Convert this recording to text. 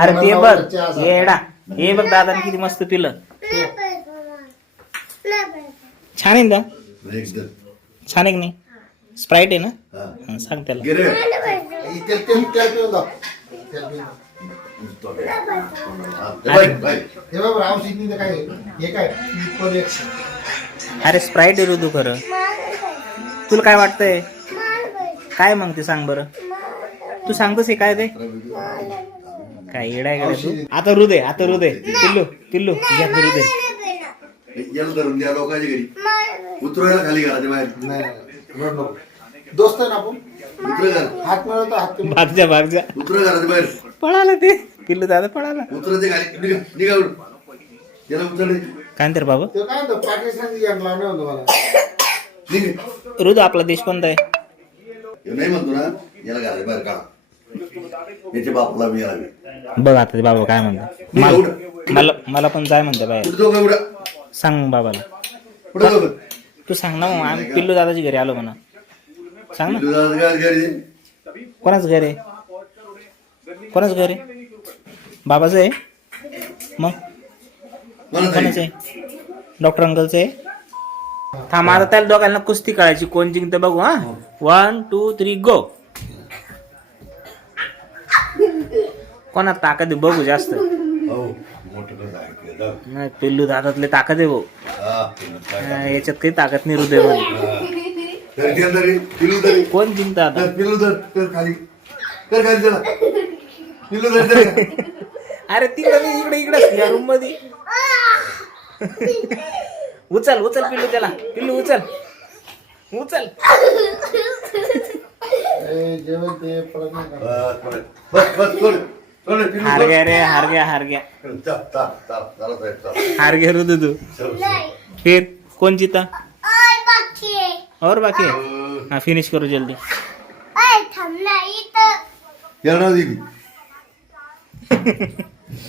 अरे ते बघ येडा, हे बघ दादाने किती मस्त पिलं. छान आहे ना? छान आहे की नाही? स्प्राईट आहे ना? हा, सांग त्याला. अरे स्प्राईट आहे ऋतू खरं. तुला काय वाटतंय? काय मग ते सांग बरं. तू सांगतोस हे काय ते? काय येडा आहे तू? आता हृदय, आता हृदय. पिल्लू पिल्लू घ्या हृदय. याला धरून द्या लोकांच्या घरी. उतरायला खाली घालायचे बाहेर. दोस्त ना आपण उतरा हात मिळवतो हात भाग जा भाग जा. उतरा घराच्या बाहेर. पळाला ते पिल्लू दादा पळाला. उतरायचे खाली निघा निघा उठ. याला उतरले. काय तर बाबा ते काय म्हणतो पाकिस्तानची गँग लावणे होतो मला. निघ. ऋतू आपला देश कोणता आहे? नाही म्हणतो ना याला घराच्या बाहेर काढा. याच्या बापाला मी आला. बघ आता ते बाबा काय म्हणतात. मला मला पण जाय म्हणते बाहेर. उठतो का उडा. सांग बाबाला. पुढे जाऊ. तू सांग ना मग. आम्ही पिल्लू दादाची घरी आलो म्हणा. सांग ना. कोणाच घर आहे? कोणाच घर आहे? बाबाचं आहे मग कोणाचं आहे? डॉक्टर अंकलचं आहे. थांब आता त्याला दोघांना कुस्ती काढायची. कोण जिंकतं बघू. हा 1 2 3 गो. कोणात ताकद आहे बघू जास्त. नाही पिल्लू दादातले ताकद आहे भाऊ. याच्यात काही ताकद नाही हृदय मध्ये. कोण जिंकतं आता? अरे तिकडे इकडे इकडे या रूम मध्ये. उचल उचल पिल्लू त्याला. पिल्लू उचल उचल. हार गया रे हार गया हार गया हार गया ऋतू तू. फिर कौन जीता? और बाकी है. हाँ फिनिश करो जल्दी. यार